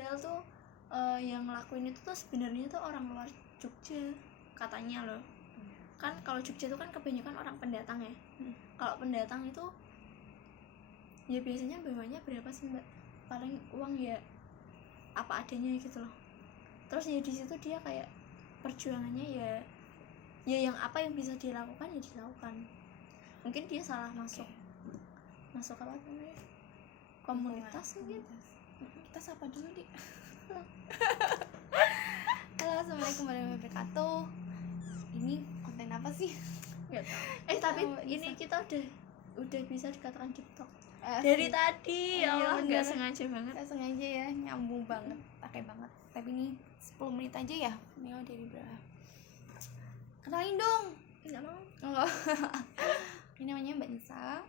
padahal tuh yang ngelakuin itu tuh sebenarnya tuh orang luar Jogja katanya loh. Kan kalau Jogja tuh kan kebanyakan orang pendatang ya. Kalau pendatang itu ya biasanya bawanya berapa sih mbak, paling uang ya apa adanya gitu loh. Terus ya di situ dia kayak perjuangannya ya yang apa yang bisa dilakukan ya dilakukan. Mungkin dia salah masuk apa namanya, komunitas mungkin. Kita sapa dulu dik. Halo, assalamualaikum warahmatullahi wabarakatuh. Ini konten apa sih? Nggak tahu. Tapi ini kita udah bisa dikatakan TikTok dari tadi. Ya Allah, nggak sengaja banget. Nggak sengaja ya, nyambung banget, pakai banget. Tapi ini 10 menit aja ya. Ini dari berapa? Kenalin dong. Nggak mau. Ini namanya Mbak Nisa.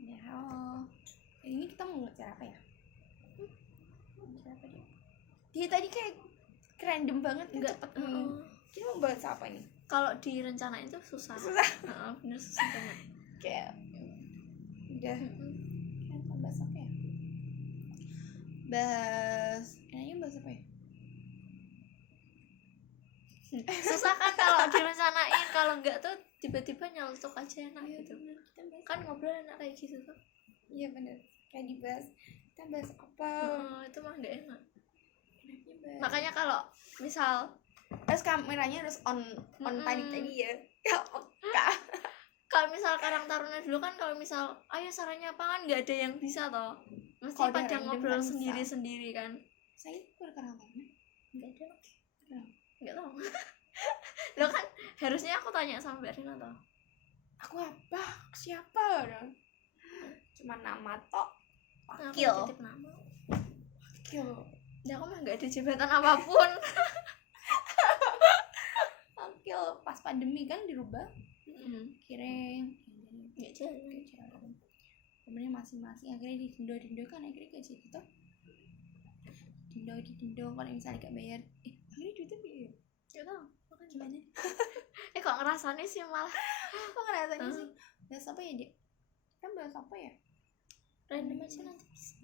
Ya, halo. Ini kita mau bicara apa ya? Bicara apa dia? Dia tadi kayak random banget, nggak cepet. Kita mau bahas apa nih? Kalau direncanain tuh susah. Bener susah banget. Kayak udah. Kita bahas apa ya? Enaknya bahas apa ya? Susah kan kalau direncanain, kalau enggak tuh tiba-tiba nyeletuk aja enak gitu. Kan ngobrol enak kayak gitu tuh. Iya bener, kayak dibahas. Kita bahas apa? Itu mah nggak enak. Enaknya bahas. Makanya kalau misal terus kameranya harus on tadi ya. Kak. Kalau misal Karang Taruna dulu kan, kalau misal ayo sarannya apa kan nggak ada yang bisa toh. Mesti Kalau pada ngobrol kan sendiri-sendiri kan. Saya berkarang taruna. Nggak ada. Nggak tahu. Lo kan harusnya aku tanya sama Mbak Rina toh. Aku apa? Siapa dong? Cuma nama tok. Wakil. Nama. Wakil. Ya aku mah nggak ada jabatan apapun. Wakil pas pandemi kan dirubah. Kiring. Nggak jalan. Kemudian masing-masing akhirnya didindo kan, akhirnya kayak gitu tuh. Didindo kalau misalnya gak bayar. Akhirnya duitnya bayar. Nggak tahu. Gimana? Kok ngerasanya sih malah. Kok ngerasanya sih? Bahas apa ya dia? Kita bahas apa ya? Random aja nanti bisa.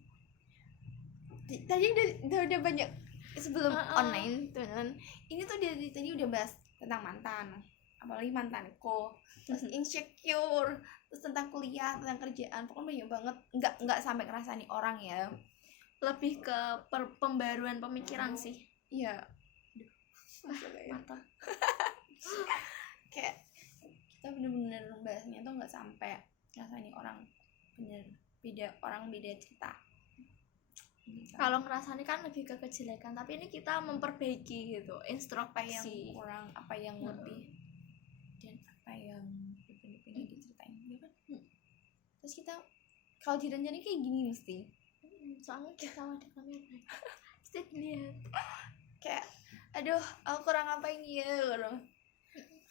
Tadi udah banyak sebelum online teman-teman. Ini tuh dia tadi udah bahas tentang mantan, apalagi mantanku, terus insecure, terus tentang kuliah, tentang kerjaan, pokoknya banyak banget. Nggak sampai ngerasani orang ya, lebih ke pembaruan pemikiran sih. Iya. Mantap. Kayak kita bener-bener bahasnya tuh nggak sampai ngerasani orang, bener beda cerita. Kalau ngerasani kan lebih ke kejelekan, tapi ini kita memperbaiki gitu, introspeksi apa yang lebih dan apa yang pengen diceritain ya kan. Terus kita kalau direncanain kayak gini mesti, soalnya kita ada kamera mesti dilihat kayak aduh aku kurang apa ini ya gitu.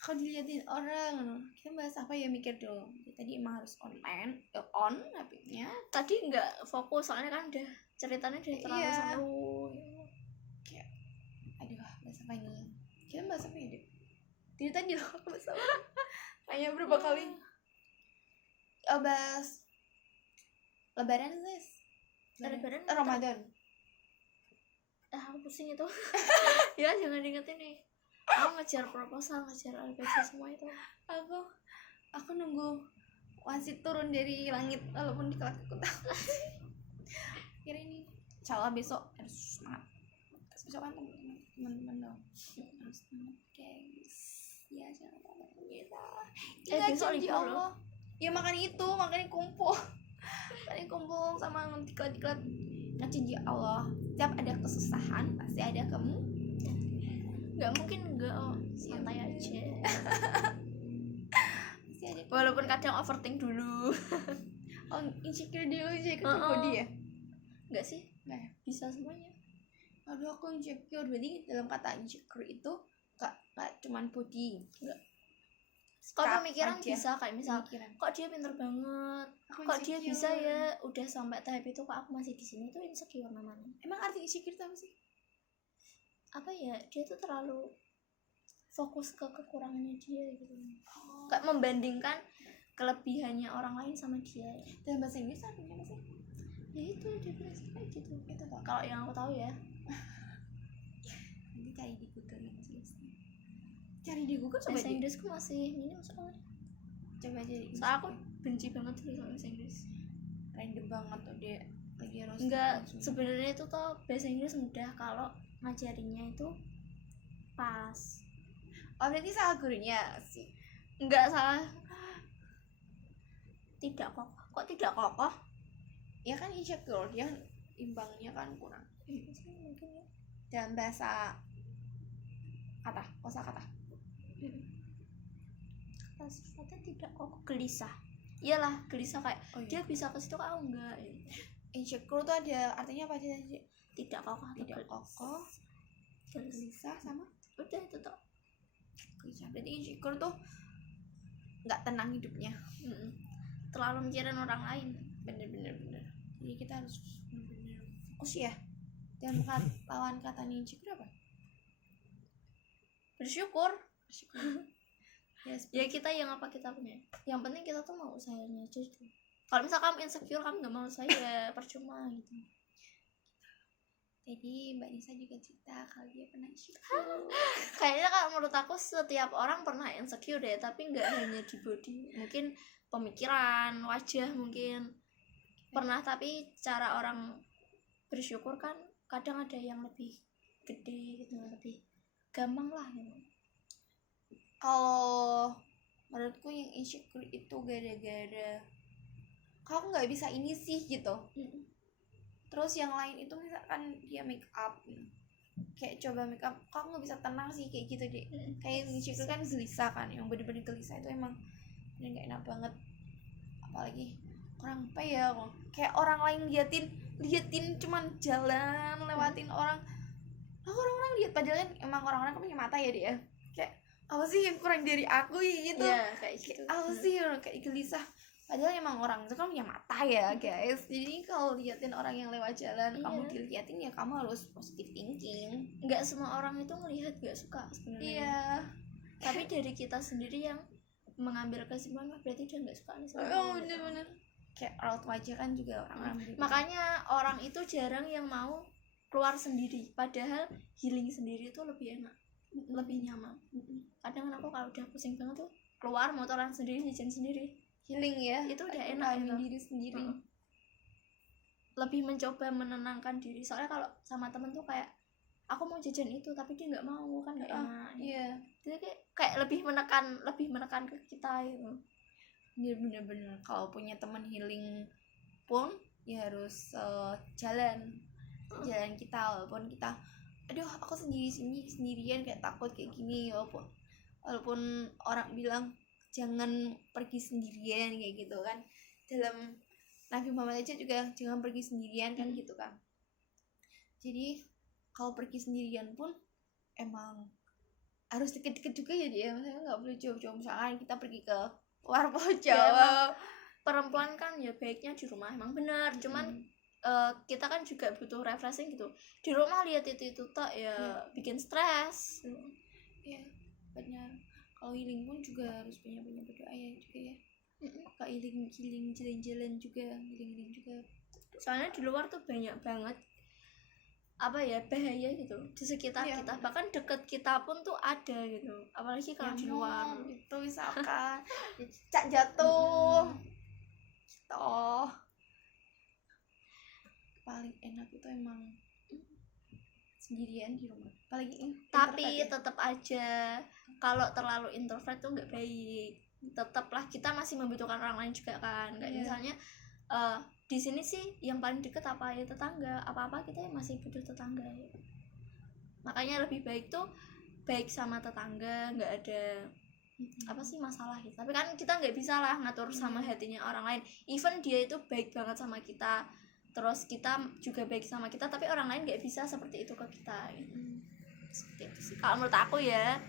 Kalau dilihatin orang, kita bahas apa ya, mikir dong. Tadi emang harus online, on HP-nya. Tadi nggak fokus soalnya kan udah ceritanya udah terlalu seru. Kayak aduh bahas apa ini? Kita bahas apa ya deh? Tidak tadi loh aku bahas apa? Hanya berapa kali? Bahas Lebaran guys. Lebaran Ramadan. Aku pusing itu. Ya jangan diingetin nih. Aku ngejar proposal, ngejar LPC semua itu. Aku nunggu wasit turun dari langit walaupun di kelas aku tahu. Kira ini insyaallah besok harus semangat. Besok kan teman-teman dong. Harus semangat guys. Ya jangan kita. Besok libur loh. Ya makanya kumpul. Kumpul sama diklat-diklat. Janji Allah, setiap ada kesusahan pasti ada kamu. Nggak mungkin enggak, santai aja. Walaupun kadang overthink dulu. Insecure dulu sih ke body ya? Enggak sih? Enggak ya? Bisa semuanya. Aduh aku insecure, berarti dalam kata insecure itu gak cuman body. Enggak. Kok pemikiran bisa kayak misal kok dia pinter banget, kok dia bisa ya udah sampai tahap itu, kok aku masih di sini, itu insecure namanya. Emang arti insecure itu apa sih? Apa ya, dia tuh terlalu fokus ke kekurangannya dia gitu. Kayak membandingkan kelebihannya orang lain sama dia. Dalam bahasa Inggris artinya apa sih? Ya itu definisi kayak gitu. Itu toh. Kalau yang aku tahu ya. Nanti cari di Google yang jelasnya. Cari di Google coba Bahasa di. Inggrisku masih minim soalnya. Coba aja. Soalnya aku benci banget tuh sama bahasa Inggris. Random banget tuh dia lagi harus. Enggak, sebenarnya itu tuh bahasa Inggris mudah kalau ngajarinnya itu pas. Oh berarti salah gurunya sih. Enggak salah. Tidak kokoh. Kok tidak kokoh? Ya kan insecure, dia imbangnya kan kurang Mungkin ya. dalam bahasa kosakata. Kata sifatnya tidak kokoh, gelisah. Iyalah, gelisah kayak dia bisa ke situ aku enggak. Insecure tuh ada artinya apa aja tadi? Tidak kokoh, Tidak kokoh, gelisah sama udah itu tuh. gelisah. Berarti insecure tuh nggak tenang hidupnya. Terlalu mikirin orang lain. Bener. Jadi kita harus bener fokus ya. Dan lawan kata insecure apa? Bersyukur. Yes. Ya kita yang apa kita punya. Yang penting kita tuh mau usahanya aja gitu. Kalau misalkan kamu insecure, kamu nggak mau usaha ya percuma gitu. Jadi Mbak Nisa juga cerita kalau dia pernah insecure. Kayaknya kalau menurut aku setiap orang pernah insecure deh, tapi nggak hanya di body, mungkin pemikiran, wajah mungkin pernah. Tapi cara orang bersyukur kan kadang ada yang lebih gede gitu, lebih gampang lah gitu. Kalau menurutku yang insecure itu gara-gara kamu nggak bisa ini sih gitu. Terus yang lain itu misalkan dia make up, kayak coba make up, kamu nggak bisa tenang sih kayak gitu deh. Kayak insecure kan gelisah kan, yang bener-bener gelisah itu emang bener nggak enak banget. Apalagi orang apa ya, kayak orang lain liatin cuman jalan lewatin orang, orang-orang lihat padahal kan emang orang-orang kan punya mata ya dia. Kayak apa sih yang kurang dari aku gitu? Ya kayak gitu. Apa sih kayak gelisah? Padahal emang orang itu kan punya mata ya guys. Jadi kalau liatin orang yang lewat jalan, kamu diliatin ya kamu harus positive thinking. Nggak semua orang itu melihat nggak suka sebenarnya. Iya. Tapi dari kita sendiri yang mengambil kesimpulan berarti dia nggak suka nih sama Oh bener-bener. Kayak raut wajah kan juga orang-orang. Makanya orang itu jarang yang mau keluar sendiri. Padahal healing sendiri itu lebih enak, lebih nyaman. Kadang aku kalau udah pusing banget tuh keluar motoran sendiri, jajan sendiri, healing ya. Itu udah enak gitu. Diri sendiri. Lebih mencoba menenangkan diri. Soalnya kalau sama temen tuh kayak aku mau jajan itu tapi dia nggak mau kan nggak enak. Iya. Jadi kayak lebih menekan ke kita gitu. Bener-bener kalau punya teman healing pun ya harus jalan kita, walaupun kita aduh aku sendirian kayak takut kayak gini, walaupun orang bilang jangan pergi sendirian kayak gitu kan, dalam Nabi Muhammad aja juga jangan pergi sendirian kan gitu kan. Jadi kalau pergi sendirian pun emang harus deket-deket juga ya dia, misalnya nggak boleh jauh-jauh. Misalkan kita pergi ke luar Pulau Jawa, perempuan kan ya baiknya di rumah, emang benar. Cuman kita kan juga butuh refreshing gitu. Di rumah lihat itu tak ya bikin stres. Iya benar. Kalau healing pun juga harus banyak berdoa ya juga ya. Kak healing jalan-jalan juga, healing juga. Soalnya di luar tuh banyak banget apa ya bahaya gitu di sekitar kita, bahkan deket kita pun tuh ada gitu, apalagi kalau di luar itu misalkan cak jatuh gitu. Paling enak itu emang sendirian di rumah, apalagi tapi tetap aja kalau terlalu introvert tuh nggak baik. Tetaplah kita masih membutuhkan orang lain juga kan, kayak misalnya di sini sih yang paling deket apa ya tetangga, apa-apa kita masih butuh tetangga ya. Makanya lebih baik tuh baik sama tetangga, nggak ada apa sih masalah gitu. Tapi kan kita nggak bisa lah ngatur sama hatinya orang lain. Even dia itu baik banget sama kita, terus kita juga baik sama kita, tapi orang lain nggak bisa seperti itu ke kita gitu. Seperti itu sih kalau menurut aku ya.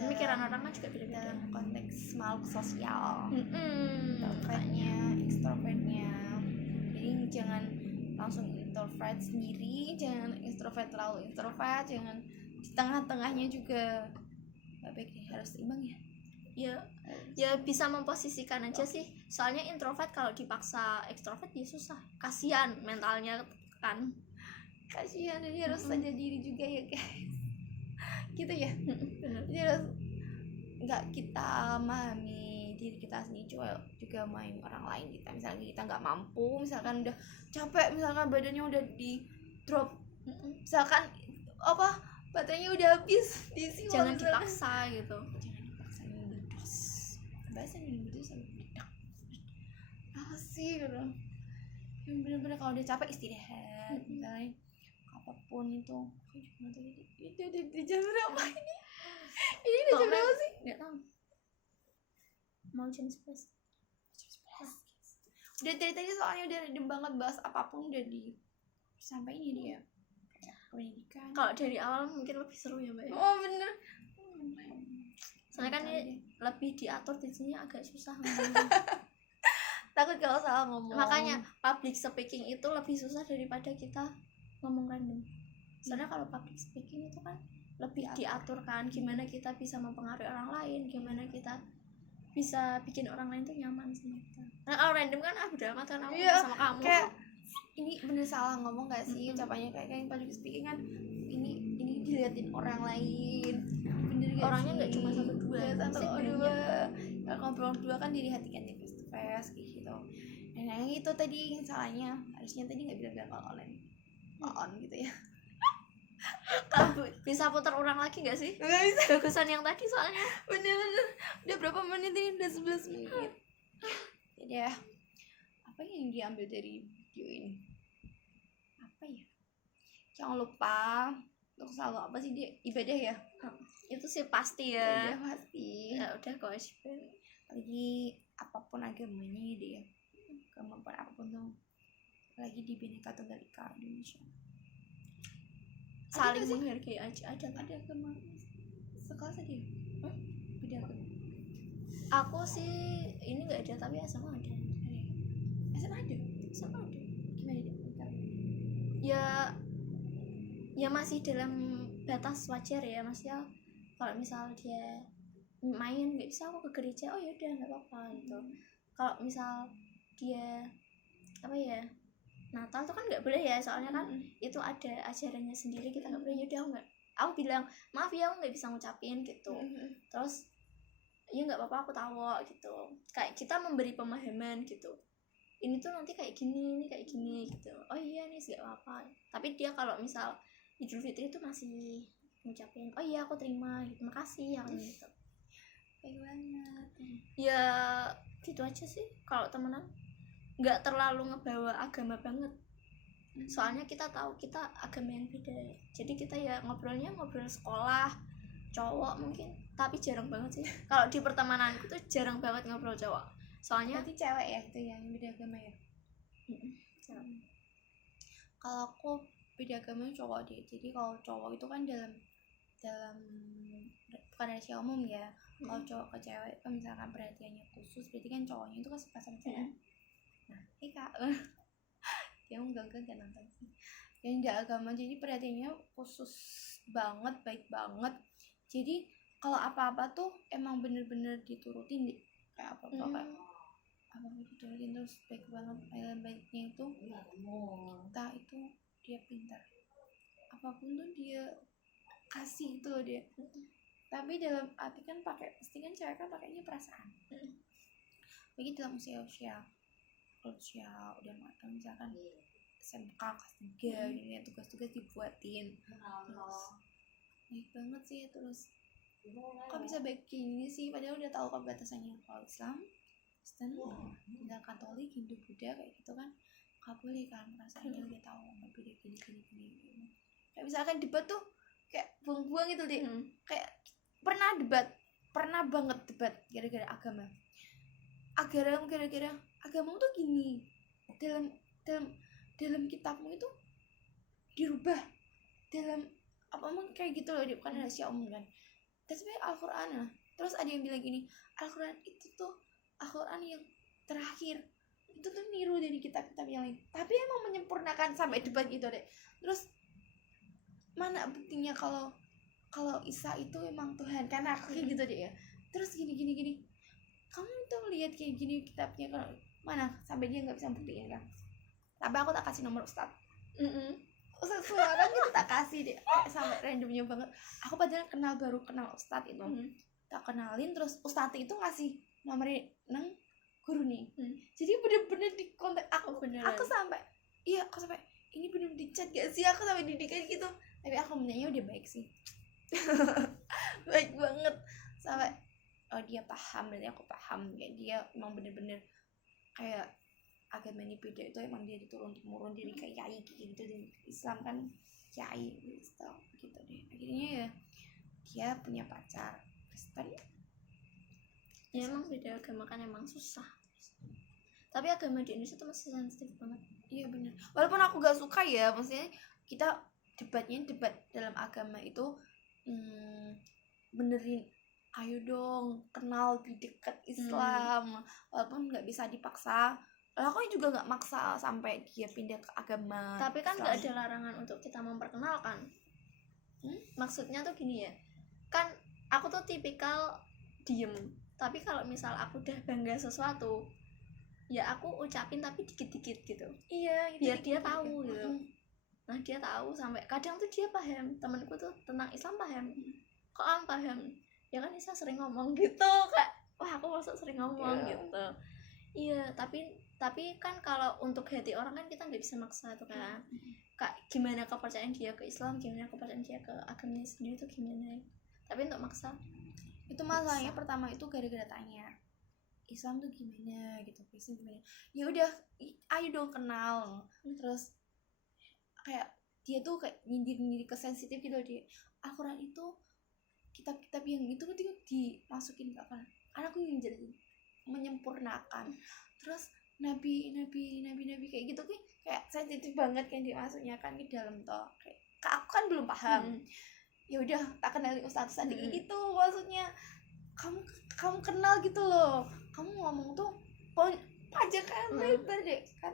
Pemikiran orang kan juga beda-beda dalam konteks makhluk sosial. Makanya extrovertnya, jadi jangan langsung introvert sendiri, jangan extrovert terlalu introvert, jangan di tengah-tengahnya juga. Nggak baik deh, harus seimbang ya. ya bisa memposisikan aja sih, soalnya introvert kalau dipaksa ekstrovert ya susah, kasihan mentalnya kan. Kasihan, jadi harus sadar diri juga ya guys. Gitu ya. Bener. Jadi harus nggak kita memahami diri kita sendiri, juga main orang lain. Kita misalnya kita nggak mampu, misalkan udah capek, misalkan badannya udah di drop, misalkan apa baterainya udah habis, diisi jangan dipaksa gitu. Jangan dipaksa meledos. Bahasa meledos sama meledak. Apa sih gitu? Yang bener-bener kalau udah capek istirahat, misalnya apapun itu. Aku juga nggak tahu itu di jam berapa ini? Ini udah jam berapa sih? Nggak tahu. Mau jam 11. Udah dari tadi soalnya udah random banget, bahas apapun udah sampai ini dia. Pendidikan. Kalau dari awal mungkin lebih seru ya mbak. Oh bener. Soalnya kan ini lebih diatur, di sini agak susah. Takut kalau salah ngomong. Makanya public speaking itu lebih susah daripada kita ngomong random. Soalnya kalau public speaking itu kan lebih diatur kan, gimana kita bisa mempengaruhi orang lain, gimana kita bisa bikin orang lain tuh nyaman sama kita. Nah kalau random kan bodo amat kan aku sama kamu. Kayak ini bener salah ngomong gak sih ucapannya, kayak yang public speaking kan ini diliatin orang lain. Bener gak orangnya sih? Nggak cuma satu dua Kalau ngobrol dua kan dilihatin di face to face kayak gitu. Dan yang itu tadi salahnya, harusnya tadi nggak bilang kalau online on gitu ya. Kamu bisa putar ulang lagi gak sih? Nggak bisa. Bagusan yang tadi soalnya. Bener-bener udah berapa menit ini? Udah 11 menit. Jadi ya, apa yang diambil dari video ini? Apa ya? Jangan lupa untuk selalu apa sih dia, ibadah ya? Itu sih pasti ya. Ibadah pasti. Ya udah kewajiban. Lagi apapun agamanya dia, kemampuan apapun tuh, lagi di Bhinneka Tunggal Ika Indonesia. Saling menghargai aja. Ada agama sekelas aja ya? Beda agama. Aku sih ini nggak ada, tapi SMA ada. SMA ada? SMA ada. Gimana dia? Ya masih dalam batas wajar ya, maksudnya kalau misal dia main nggak bisa aku ke gereja, oh ya udah nggak apa-apa gitu. Kalau misal dia apa ya, Natal tuh kan nggak boleh ya, soalnya kan itu ada ajarannya sendiri, kita nggak boleh. Yaudah aku bilang maaf ya aku nggak bisa ngucapin gitu. Terus ya nggak apa-apa aku tahu gitu, kayak kita memberi pemahaman gitu, ini tuh nanti kayak gini, ini kayak gini gitu. Oh iya nih nggak apa-apa. Tapi dia kalau misal Idul Fitri itu masih ngucapin oh iya aku terima gitu, makasih ya gitu. Baik banget. Ya gitu aja sih kalau temenan, nggak terlalu ngebawa agama banget. Soalnya kita tahu kita agama yang beda, jadi kita ya ngobrolnya ngobrol sekolah cowok mungkin, tapi jarang banget sih. Kalau di pertemananku tuh jarang banget ngobrol cowok, soalnya berarti cewek ya itu yang beda agama ya. Kalau aku beda agama cowok deh. Jadi kalau cowok itu kan dalam bukan rahasia umum ya. Kalau cowok ke cewek kan misalkan perhatiannya khusus, berarti kan cowoknya itu kan suka sama cewek. Nah, Kak, dia enggak nonton sih. Yang enggak agama, jadi perhatiannya khusus banget, baik banget. Jadi kalau apa-apa tuh emang bener-bener diturutin deh. Kayak apa-apa kayak apa-apa diturutin terus baik banget. Baiknya itu entah itu dia pintar, apapun tuh dia kasih itu loh dia. Tapi dalam arti kan pasti kan cewek kan pakainya perasaan. Bagi dalam usia udah matang, misalkan SMK kelas 3 gitu ya, tugas-tugas dibuatin. Terus baik banget sih. Terus kok bisa baik gini sih, padahal udah tahu kok batasannya. Kalau Islam, Kristen, misalkan Katolik, Hindu, Buddha kayak gitu kan gak boleh kan, perasaannya udah tahu nggak boleh gini. Kayak misalkan debat tuh kayak buang-buang gitu deh. Kayak pernah banget debat gara-gara agama. Gara-gara agama tuh gini, dalam kitabmu itu dirubah dalam apa emang kayak gitu loh, dia bukan rahasia umum kan. Tapi Al-Quran terus ada yang bilang gini, Al-Quran itu tuh Al-Quran yang terakhir, itu tuh niru dari kitab-kitab yang lain, tapi emang menyempurnakan sampai debat gitu deh. Terus mana buktinya kalau Isa itu emang Tuhan, karena kayak gitu deh ya. terus gini kamu tuh lihat kayak gini kitabnya kalau mana, sampai dia nggak bisa buktiin kan. Tapi aku tak kasih nomor ustadz. Ustadz seorang gitu tak kasih deh, kayak sampai randomnya banget. Aku padahal baru kenal ustadz itu. Tak kenalin, terus ustadz itu ngasih nomornya nang guru nih. Jadi bener-bener di kontak aku. Aku sampai ini bener di chat gak sih, aku sampai didikan gitu. Tapi aku menanya udah baik sih. Baik banget, sampai oh dia paham, berarti aku paham. Kayak dia emang bener-bener kayak agama ini beda, itu emang dia diturun temurun dari kiai gitu. Dan Islam kan kiai gitu deh. Akhirnya ya dia punya pacar Kristen. Ya emang beda agama kan emang susah. Tapi agama di Indonesia tuh masih sensitif banget. Iya benar. Walaupun aku gak suka ya, maksudnya kita debat dalam agama itu benerin, ayo dong kenal lebih dekat Islam. Walaupun nggak bisa dipaksa. Aku juga nggak maksa sampai dia pindah ke agama. Tapi kan nggak ada larangan untuk kita memperkenalkan. Maksudnya tuh gini ya, kan aku tuh tipikal diem. Tapi kalau misal aku udah bangga sesuatu, ya aku ucapin tapi dikit-dikit gitu. Iya, biar dia tahu gitu. Nah dia tahu, sampai kadang tuh dia paham. Temanku tuh tentang Islam paham. Kok paham? Ya kan Isa sering ngomong gitu, kayak wah aku masuk sering ngomong gitu. Iya, tapi kan kalau untuk hati orang kan kita nggak bisa maksa tuh kan. Kak, gimana kepercayaan dia ke Islam, gimana kepercayaan dia ke agamanya sendiri tuh gimana. Tapi untuk maksa itu masalahnya pertama itu gara-gara tanya Islam tuh gimana gitu, Kristen gimana. Ya udah, ayo dong kenal. Terus kayak dia tuh kayak nyindir ke sensitif gitu. Dia Al-Quran itu kitab-kitab yang itu dimasukin ke Al-Quran. Anakku yang jadi menyempurnakan. Terus nabi kayak gitu kayak sensitif banget kan dimasuknya kan ke dalam toh. Kayak aku kan belum paham. Ya udah tak kenalin ustadz tadi gitu, maksudnya kamu kenal gitu loh. Kamu ngomong tuh panjang kali lebar deh kan.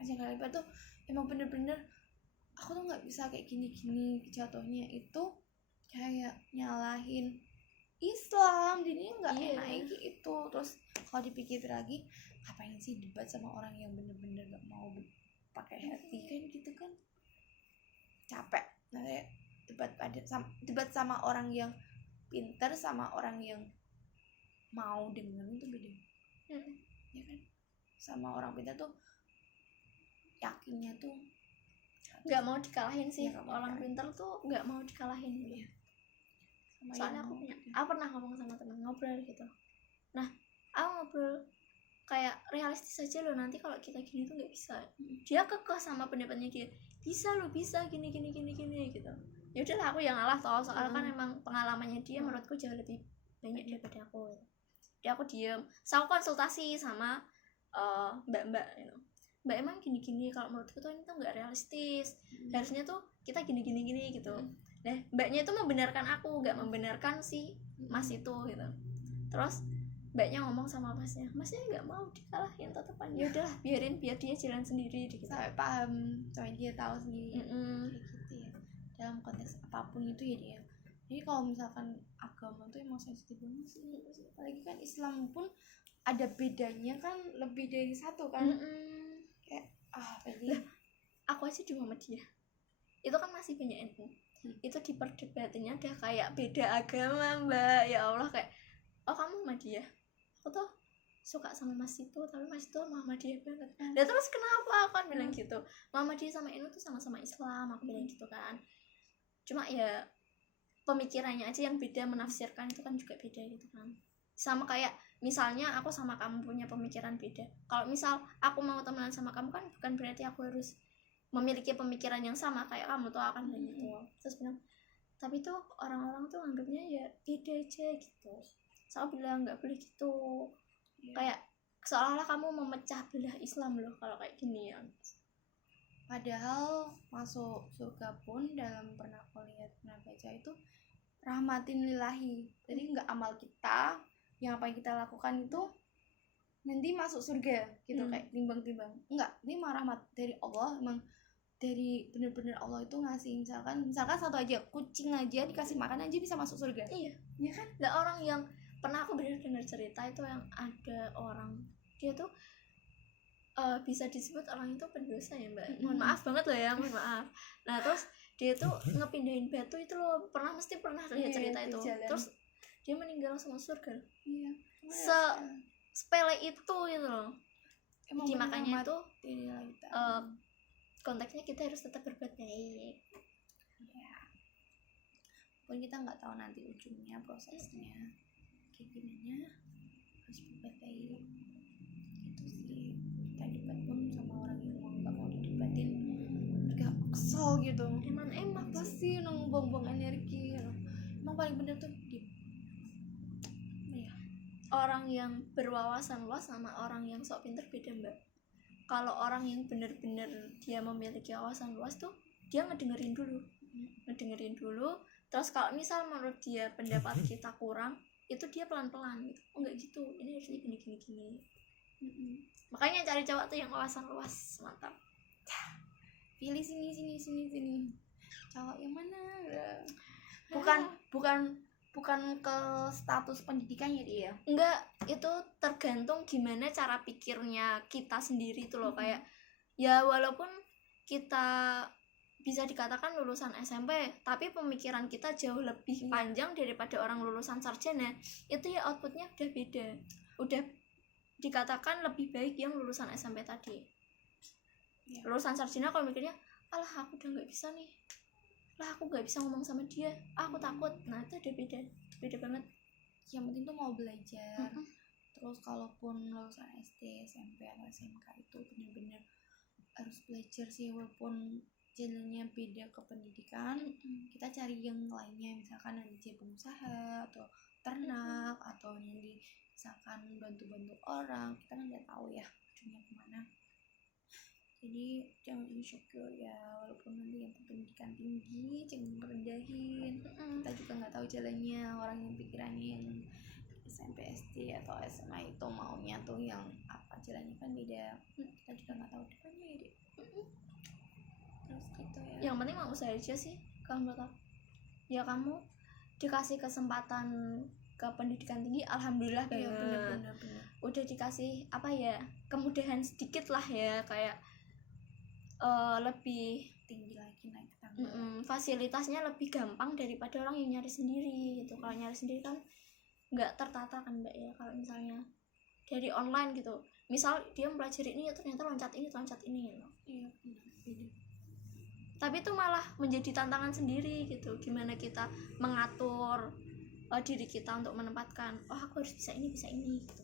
Panjang kali lebar tuh emang bener-bener aku tuh nggak bisa kayak gini jatuhnya itu kayak nyalahin Islam. Jadinya nggak enak gitu. Terus kalau dipikir lagi, ngapain sih debat sama orang yang bener-bener nggak mau pakai hati kan gitu kan, capek. Nah, debat sama orang yang pintar sama orang yang mau dengerin tuh beda. Ya kan, sama orang pintar tuh yakinnya tuh nggak mau dikalahin sih. Orang pintar tuh nggak mau dikalahin ya. Soalnya aku pernah ngomong sama temen, ngobrol gitu. Nah aku ngobrol kayak realistis aja loh, nanti kalau kita gini tuh nggak bisa. Dia kekeh sama pendapatnya dia, bisa loh, bisa gini gitu. Ya udahlah aku yang ngalah toh, soalnya kan emang pengalamannya dia menurutku jauh lebih banyak daripada aku. Jadi aku diem, saya konsultasi sama mbak gitu. Mbak emang gini kalau menurutku tuh ini tuh nggak realistis, harusnya tuh kita gini gitu. Nah mbaknya itu membenarkan aku, nggak membenarkan si mas itu gitu. Terus mbaknya ngomong sama masnya nggak mau dikalahin tetepan. Ya udahlah biar dia jalan sendiri gitu. Sampai paham, sampai dia tahu sendiri. Kayak gitu ya, dalam konteks apapun itu ya dia. Jadi kalau misalkan agama tuh emang sensitif banget sih. Apalagi kan Islam pun ada bedanya kan, lebih dari satu kan. Kayak aku aja di Muhammadiyah itu kan masih banyak NU. Itu diperdebatinnya udah kayak beda agama mbak. Ya Allah, kayak oh kamu Muhammadiyah, aku tuh suka sama mas itu, tapi mas itu Muhammadiyah banget. Dan terus kenapa aku kan bilang gitu, Muhammadiyah sama NU tuh sama-sama Islam, aku bilang gitu kan. Cuma ya pemikirannya aja yang beda, menafsirkan itu kan juga beda gitu kan. Sama kayak misalnya aku sama kamu punya pemikiran beda. Kalau misal aku mau temenan sama kamu kan bukan berarti aku harus memiliki pemikiran yang sama kayak kamu tuh akan bilang gitu. Terus bilang tapi tuh orang-orang tuh anggapnya ya beda aja gitu. Saya bilang nggak boleh gitu. Kayak seolah-olah kamu memecah belah Islam loh kalau kayak gini ya. Padahal masuk surga pun dalam pernah baca itu rahmatin lillahi. Jadi nggak amal kita yang apa yang kita lakukan itu nanti masuk surga gitu, kayak timbang-timbang. Enggak, ini mah rahmat dari Allah. Emang dari bener-bener Allah itu ngasih, misalkan satu aja kucing aja dikasih makan aja bisa masuk surga. Iya ya kan. Nggak orang yang pernah aku benar-benar cerita itu yang ada orang dia tuh bisa disebut orang itu pendosa ya mbak, mohon maaf banget loh ya, mohon maaf. Nah terus dia tuh ngepindahin batu itu loh, mesti pernah lihat cerita itu. Terus dia meninggal langsung masuk surga. Iya. Sepele itu gitu loh. Jadi makanya itu kita. konteksnya kita harus tetap berbuat baik. Ya. Pun kita nggak tahu nanti ujungnya prosesnya kayak gimana, harus berbuat baik. Gitu sih. Kita debat pun sama orang yang nggak mau didebatin, agak kesel gitu. Emang apa sih buang-buang energi. Emang paling bener tuh orang yang berwawasan luas sama orang yang sok pinter beda mbak. Kalau orang yang bener-bener dia memiliki wawasan luas tuh dia ngedengerin dulu, terus kalau misal menurut dia pendapat kita kurang, itu dia pelan-pelan gitu, enggak gitu, ini harusnya gini. Makanya cari cowok tuh yang wawasan luas, mantap. Pilih sini cowok yang mana. Bukan ke status pendidikannya dia. Enggak, itu tergantung gimana cara pikirnya kita sendiri itu loh. Kayak ya walaupun kita bisa dikatakan lulusan SMP, tapi pemikiran kita jauh lebih panjang daripada orang lulusan sarjana, itu ya outputnya udah beda. Udah dikatakan lebih baik yang lulusan SMP tadi. Lulusan sarjana kalau mikirnya, alah aku udah nggak bisa nih, lah aku nggak bisa ngomong sama dia, aku takut. Nah itu udah beda banget. Yang penting tuh mau belajar. Terus kalaupun lulusan SD, SMP atau SMK itu benar-benar harus belajar sih, walaupun jalannya beda ke pendidikan. Kita cari yang lainnya, misalkan nanti jadi pengusaha atau ternak atau nanti misalkan bantu orang, kita kan nggak tahu ya ujungnya kemana. Jadi jangan insecure ya, walaupun nanti yang pendidikan tinggi jangan merendahin. Kita juga nggak tahu jalannya orang yang pikirannya yang SMP, SD atau SMA itu maunya tuh yang apa, jalannya kan beda. Kita juga nggak tahu depannya ya deh. Terus gitu ya, yang penting mau usaha aja sih kalau menurut aku. Ya kamu dikasih kesempatan ke pendidikan tinggi, alhamdulillah banget. Bener. Udah dikasih apa ya, kemudahan sedikit lah ya, kayak lebih tinggi lagi naik tangga. Fasilitasnya lebih gampang daripada orang yang nyari sendiri gitu. Kalau nyari sendiri kan nggak tertata kan mbak ya. Kalau misalnya dari online gitu, misal dia mempelajari ini ternyata loncat ini gitu. Iya. Tapi itu malah menjadi tantangan sendiri gitu, gimana kita mengatur diri kita untuk menempatkan, oh aku harus bisa ini gitu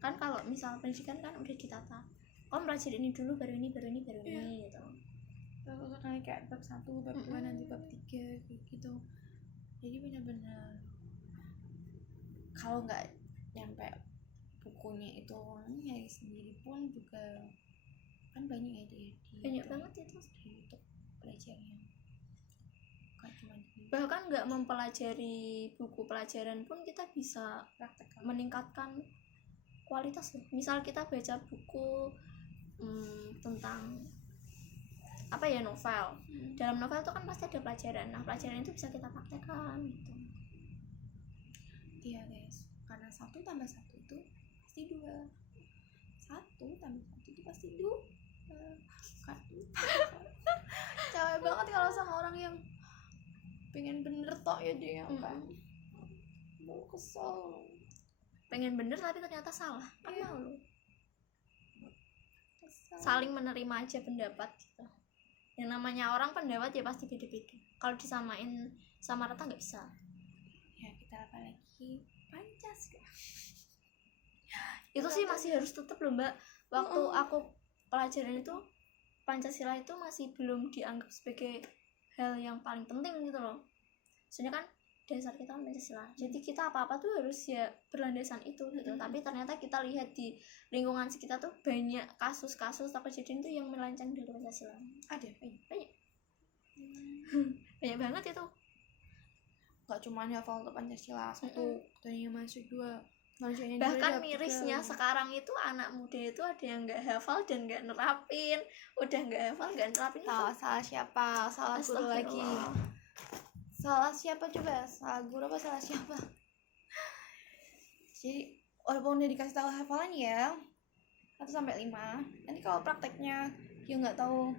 kan. Kalau misal pendidikan kan udah ditata, oh belajar ini dulu baru ini gitu. Terus kayak bab 1, bab 2, nanti bab 3 gitu. Jadi benar-benar kalau nggak nyampe bukunya itu nyari sendiri pun juga kan banyak ya banyak banget itu untuk belajarnya. Bahkan nggak mempelajari buku pelajaran pun kita bisa meningkatkan kualitas loh. Misal kita baca buku tentang apa ya, novel. Dalam novel itu kan pasti ada pelajaran. Nah pelajaran itu bisa kita praktekkan gitu. Iya guys, karena 1 tambah 1 itu pasti 2. 1 tambah 1 itu pasti 2. Capek banget kalau sama orang yang pengen bener tok ya dia kan. Mau kesel. Pengen bener tapi ternyata salah. Kan Iya. malu. Saling menerima aja pendapat gitu. Yang namanya orang pendapat ya pasti beda-beda. Kalau disamain sama rata nggak bisa. Ya kita apalagi Pancasila. Itu sih masih harus tetap loh mbak. Waktu aku pelajaran itu Pancasila itu masih belum dianggap sebagai hal yang paling penting gitu loh. Soalnya kan dasar kita kan Pancasila. Jadi kita apa-apa tuh harus ya berlandasan itu gitu. Tapi ternyata kita lihat di lingkungan sekitar tuh banyak kasus-kasus atau kejadian tuh yang melenceng dari Pancasila. Ada banyak. Banyak banget itu. Gak cuma hafal untuk Pancasila 1, katanya masuk 2. Bahkan mirisnya sekarang itu anak muda itu ada yang nggak hafal dan nggak nerapin. Udah nggak hafal nggak nerapin. Salah siapa? Salah guru lagi. Salah siapa coba? Salah guru apa salah siapa? Jadi walaupun udah dikasih tahu hafalan ya 1 sampai 5, nanti kalau prakteknya dia nggak tahu